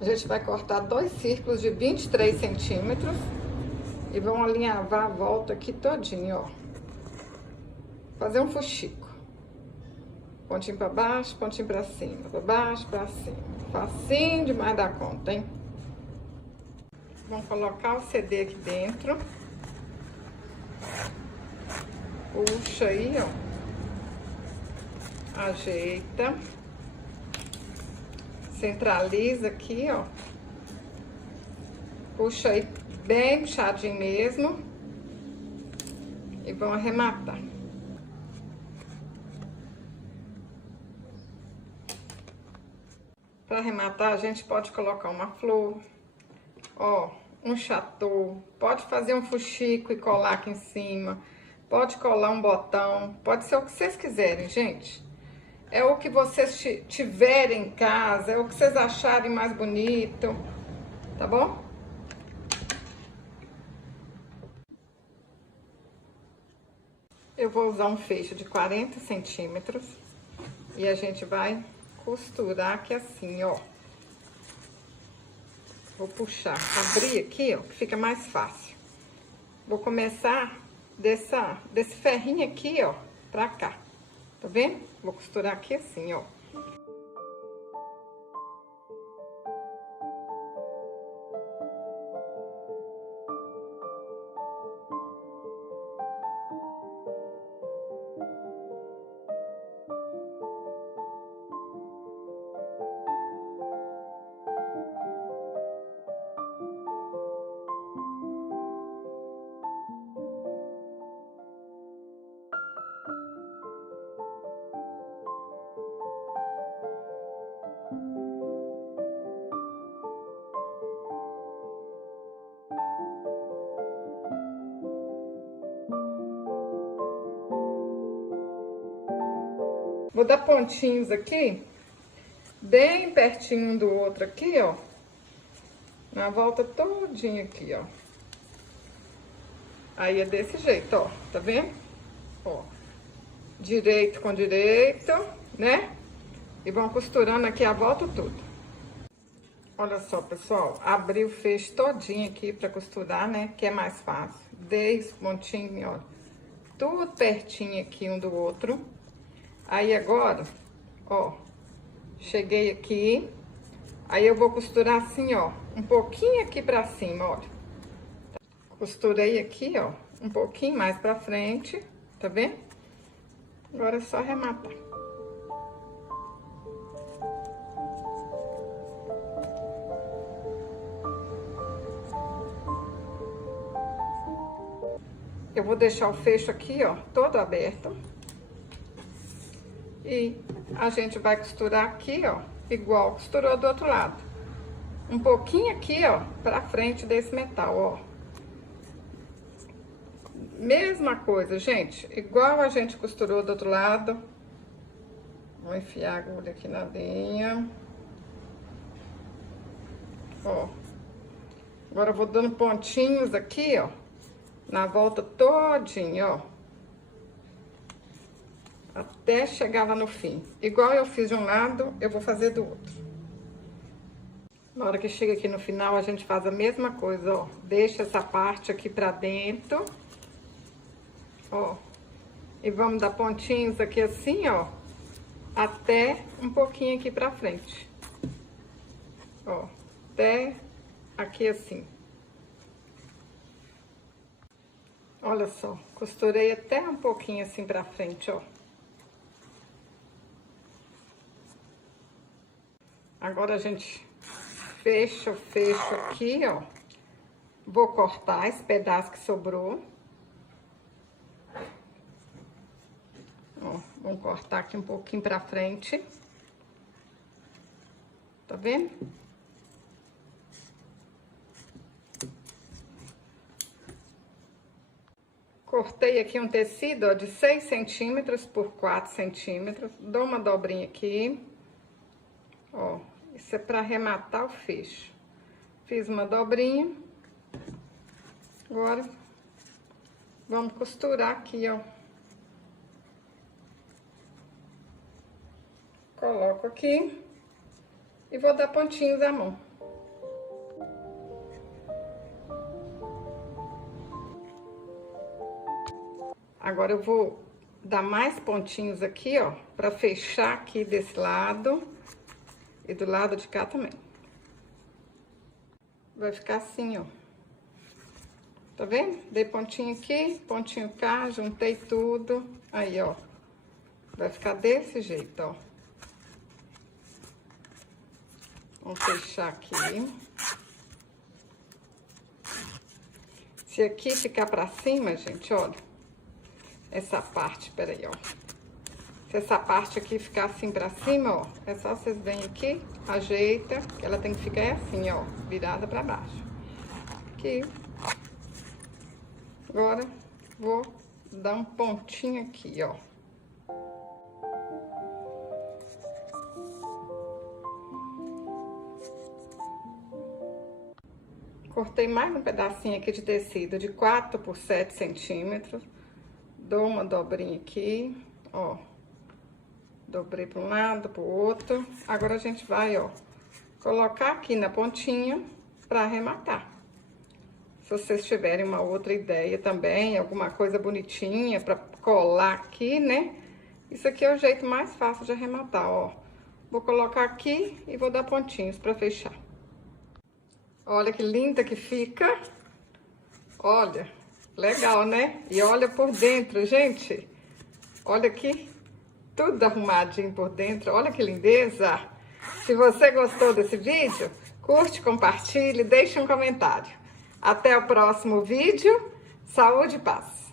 A gente vai cortar 2 círculos de 23 centímetros e vamos alinhavar a volta aqui todinho, ó. Fazer um fuxico. Pontinho pra baixo, pontinho pra cima, pra baixo, pra cima. Facinho demais da conta, hein? Vamos colocar o CD aqui dentro. Puxa aí, ó. Ajeita. Centraliza aqui, ó. Puxa aí bem puxadinho mesmo. E vamos arrematar. Para arrematar, a gente pode colocar uma flor, ó, um chateau, pode fazer um fuxico e colar aqui em cima, pode colar um botão, pode ser o que vocês quiserem, gente. É o que vocês tiverem em casa, é o que vocês acharem mais bonito, tá bom? Eu vou usar um fecho de 40 centímetros e a gente vai costurar aqui assim, ó. Vou puxar, abrir aqui, ó, que fica mais fácil. Vou começar desse ferrinho aqui, ó, pra cá. Tá vendo? Vou costurar aqui assim, ó. Vou dar pontinhos aqui, bem pertinho um do outro aqui, ó. Na volta todinha aqui, ó. Aí é desse jeito, ó. Tá vendo? Ó. Direito com direito, né? E vão costurando aqui a volta toda. Olha só, pessoal. Abri o fecho todinho aqui pra costurar, né? Que é mais fácil. Dei os pontinhos, ó. Tudo pertinho aqui um do outro. Aí agora, ó, cheguei aqui, aí eu vou costurar assim, ó, um pouquinho aqui pra cima, olha. Costurei aqui, ó, um pouquinho mais pra frente, tá vendo? Agora é só arrematar. Eu vou deixar o fecho aqui, ó, todo aberto. E a gente vai costurar aqui, ó, igual costurou do outro lado. Um pouquinho aqui, ó, pra frente desse metal, ó. Mesma coisa, gente, igual a gente costurou do outro lado. Vou enfiar a agulha aqui na linha. Ó. Agora eu vou dando pontinhos aqui, ó, na volta todinha, ó. Até chegar lá no fim. Igual eu fiz de um lado, eu vou fazer do outro. Na hora que chega aqui no final, a gente faz a mesma coisa, ó. Deixa essa parte aqui pra dentro. Ó. E vamos dar pontinhos aqui assim, ó. Até um pouquinho aqui pra frente. Ó. Até aqui assim. Olha só. Costurei até um pouquinho assim pra frente, ó. Agora a gente fecha o fecho aqui, ó. Vou cortar esse pedaço que sobrou. Ó, vamos cortar aqui um pouquinho pra frente. Tá vendo? Cortei aqui um tecido, ó, de 6 centímetros por 4 centímetros. Dou uma dobrinha aqui. Ó, isso é pra arrematar o fecho. Fiz uma dobrinha. Agora, vamos costurar aqui, ó. Coloco aqui e vou dar pontinhos à mão. Agora eu vou dar mais pontinhos aqui, ó, pra fechar aqui desse lado e do lado de cá também. Vai ficar assim, ó. Tá vendo? Dei pontinho aqui, pontinho cá, juntei tudo. Aí, ó. Vai ficar desse jeito, ó. Vamos fechar aqui. Se aqui ficar pra cima, gente, olha. Essa parte, peraí, ó. Se essa parte aqui ficar assim pra cima, ó. É só vocês vêm aqui, ajeita. Ela tem que ficar assim, ó. Virada pra baixo. Aqui. Agora, vou dar um pontinho aqui, ó. Cortei mais um pedacinho aqui de tecido de 4 por 7 centímetros. Dou uma dobrinha aqui, ó. Dobrei para um lado, para o outro. Agora a gente vai, ó, colocar aqui na pontinha para arrematar. Se vocês tiverem uma outra ideia também, alguma coisa bonitinha para colar aqui, né? Isso aqui é o jeito mais fácil de arrematar, ó. Vou colocar aqui e vou dar pontinhos para fechar. Olha que linda que fica. Olha, legal, né? E olha por dentro, gente. Olha aqui, tudo arrumadinho por dentro. Olha que lindeza. Se você gostou desse vídeo, curte, compartilhe, deixe um comentário. Até o próximo vídeo. Saúde e paz.